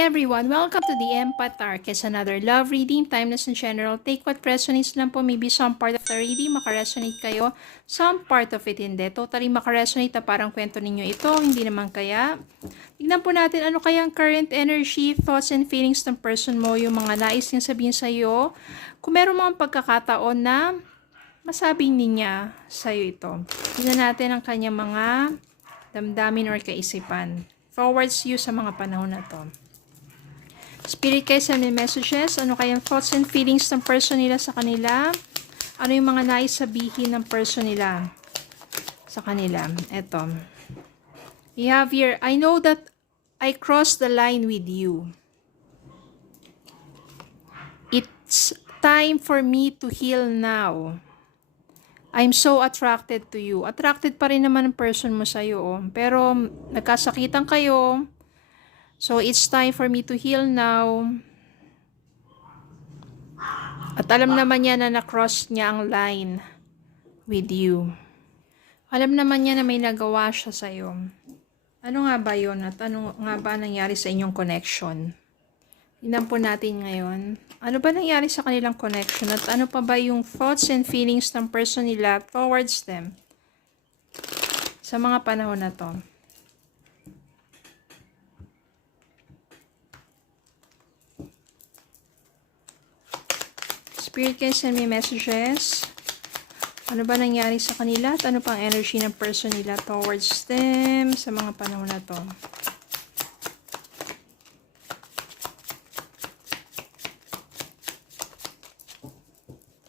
everyone! Welcome to the Empath Arc. It's another love reading, timeless in general. Take what resonates lang po. Maybe some part of the reading makaresonate kayo. Some part of it hindi. Totally makaresonate na parang kwento ninyo ito. Hindi naman kaya. Tignan po natin ano kaya ang current energy, thoughts, and feelings ng person mo. Yung mga nais niyang sabihin sa'yo. Kung meron mga pagkakataon na masabing niya sa'yo ito. Tignan natin ang kanyang mga damdamin or kaisipan towards you sa mga panahon na to. Spirit guys, send me messages. Ano kayang thoughts and feelings ng person nila sa kanila? Ano yung mga nais sabihin ng person nila sa kanila? Eto. We have here, I know that I crossed the line with you. It's time for me to heal now. I'm so attracted to you. Attracted pa rin naman ang person mo sa'yo. Oh. Pero nagkasakitan kayo. So, it's time for me to heal now. At alam naman niya na na-cross niya ang line with you. Alam naman niya na may nagawa siya sa'yo. Ano nga ba yun? At ano nga ba nangyari sa inyong connection? Tingnan po natin ngayon. Ano ba nangyari sa kanilang connection? At ano pa ba yung thoughts and feelings ng person nila towards them sa mga panahon na to? Spirit can send me messages. Ano ba nangyari sa kanila? At ano pang energy ng person nila towards them sa mga panahon na to?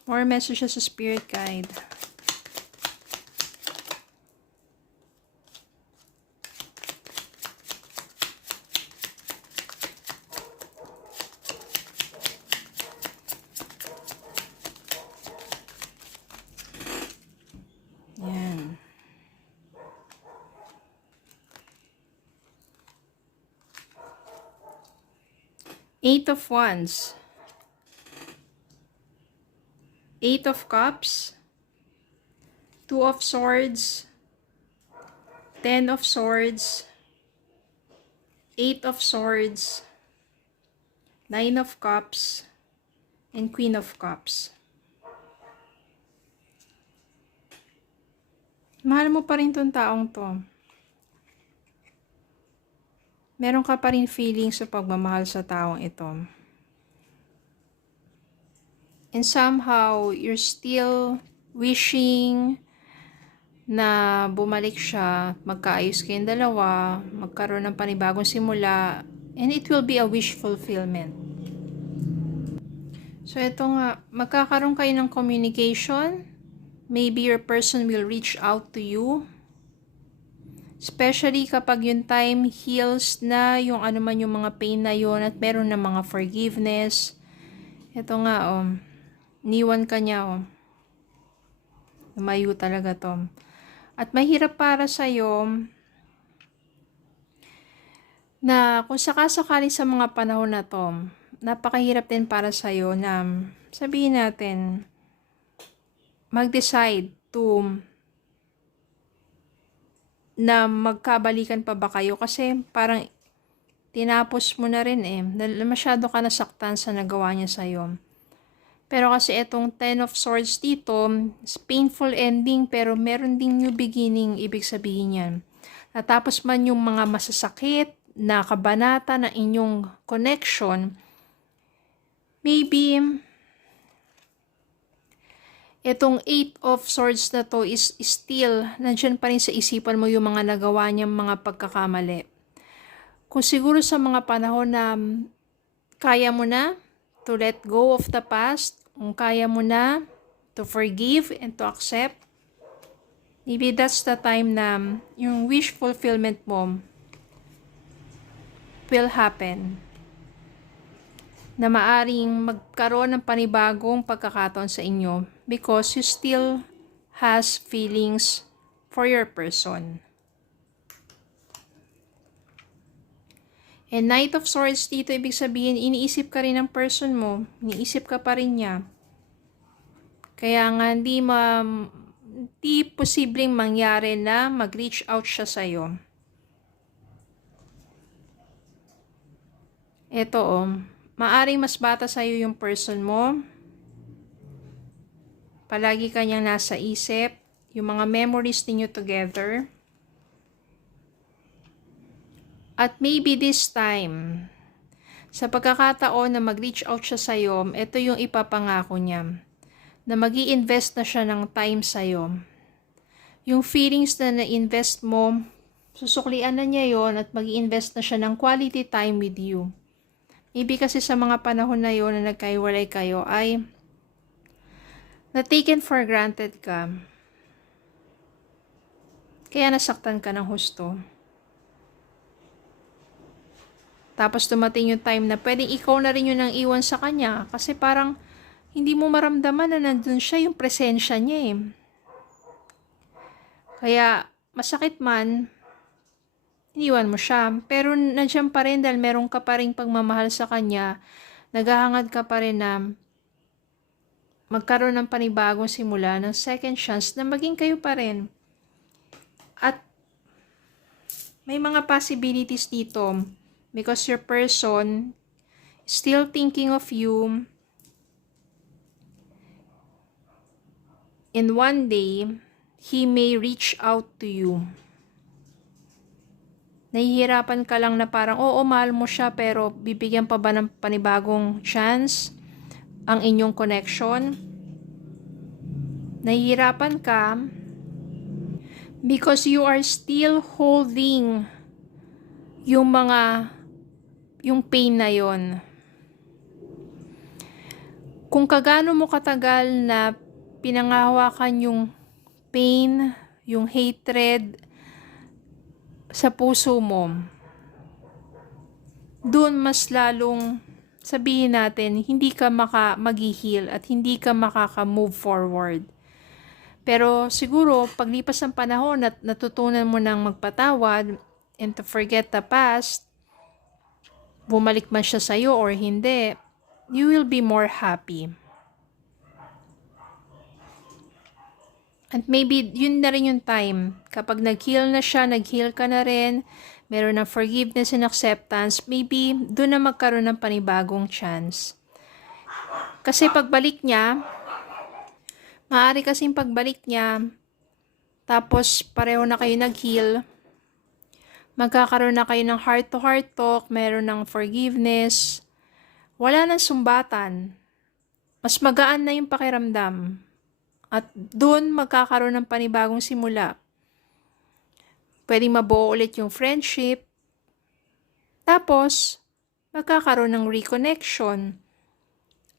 More messages sa Spirit Guide. Yan. Eight of Wands. Eight of Cups. Two of Swords. 10 of Swords. 8 of Swords. 9 of Cups. And Queen of Cups. Mahal mo pa rin tong taong to. Meron ka pa rin feelings sa pagmamahal sa taong ito. And somehow, you're still wishing na bumalik siya, magkaayos kayong dalawa, magkaroon ng panibagong simula, and it will be a wish fulfillment. So, ito nga, magkakaroon kayo ng communication. Maybe your person will reach out to you. Especially kapag yung time heals na yung ano man yung mga pain na yun at meron na mga forgiveness. Ito nga, niwan ka niya, lumayo talaga to. At mahirap para sa'yo na kung sakasakali sa mga panahon na to, napakahirap din para sa'yo na sabihin natin, mag-decide to na magkabalikan pa ba kayo kasi parang tinapos mo na rin masyado ka nasaktan sa nagawa niya sa'yo. Pero kasi itong 10 of Swords dito, painful ending pero meron ding new beginning, ibig sabihin yan. Natapos man yung mga masasakit na kabanata na inyong connection, maybe itong 8 of Swords na to is still, nandyan pa rin sa isipan mo yung mga nagawa niyang mga pagkakamali. Kung siguro sa mga panahon na kaya mo na to let go of the past, kung kaya mo na to forgive and to accept, maybe that's the time na yung wish fulfillment mo will happen. Na maaring magkaroon ng panibagong pagkakataon sa inyo because you still has feelings for your person. And Knight of Swords dito, ibig sabihin, iniisip ka rin ng person mo. Iniisip ka pa rin niya. Kaya nga, hindi posibleng mangyari na mag-reach out siya sa'yo. Ito maaring mas bata sa'yo yung person mo. Palagi kanyang nasa isip. Yung mga memories ninyo together. At maybe this time, sa pagkakataon na mag-reach out siya sa'yo, ito yung ipapangako niya. Na mag-i-invest na siya ng time sa'yo. Yung feelings na na-invest mo, susuklian na niya yon at mag-i-invest na siya ng quality time with you. Maybe kasi sa mga panahon na yon na nagkaiwalay kayo ay na-taken for granted ka. Kaya nasaktan ka ng husto. Tapos dumating yung time na pwedeng ikaw na rin yung nang iwan sa kanya kasi parang hindi mo maramdaman na nandun siya, yung presensya niya Kaya masakit man, iniwan mo siya. Pero nandiyan pa rin dahil meron ka pa rin pagmamahal sa kanya, naghahangad ka pa rin na magkaroon ng panibagong simula, ng second chance na maging kayo pa rin. At may mga possibilities dito because your person still thinking of you. And one day, he may reach out to you. Nahihirapan ka lang na parang, oo, mahal mo siya, pero bibigyan pa ba ng panibagong chance ang inyong connection? Nahihirapan ka because you are still holding yung pain na yon. Kung kagano mo katagal na pinangahawakan yung pain, yung hatred sa puso mo, doon mas lalong sabihin natin, hindi ka mag-heal at hindi ka makaka-move forward. Pero siguro, paglipas ng panahon at natutunan mo nang magpatawad and to forget the past, bumalik man siya sa'yo or hindi, you will be more happy. At maybe yun na rin yung time. Kapag nag-heal na siya, nag-heal ka na rin, meron ng forgiveness and acceptance, maybe doon na magkaroon ng panibagong chance. Kasi pagbalik niya, maaari kasing pagbalik niya, tapos pareho na kayo nag-heal, magkakaroon na kayo ng heart-to-heart talk, meron ng forgiveness, wala nang sumbatan, mas magaan na yung pakiramdam, at doon magkakaroon ng panibagong simula. Pwedeng mabuo ulit yung friendship, tapos magkakaroon ng reconnection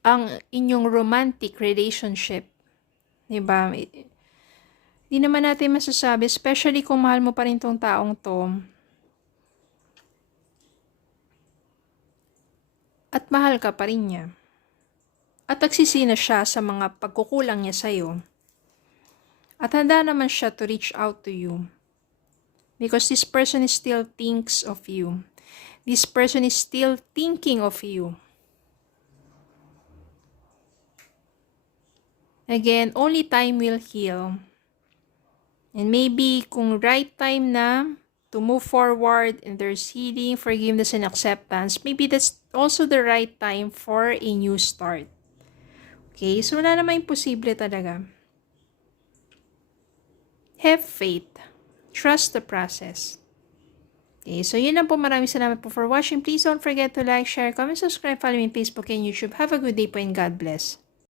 ang inyong romantic relationship. Diba? Di naman natin masasabi, especially kung mahal mo pa rin tong taong to. At mahal ka pa rin niya. At nagsisina siya sa mga pagkukulang niya sa'yo. At handa naman siya to reach out to you. Because this person still thinks of you. This person is still thinking of you. Again, only time will heal. And maybe kung right time na to move forward and there's healing, forgiveness, and acceptance, maybe that's also the right time for a new start. Okay? So, wala naman imposible talaga. Have faith. Trust the process. Okay, so yun lang po. Maraming salamat po for watching. Please don't forget to like, share, comment, subscribe, follow me on Facebook and YouTube. Have a good day po and God bless.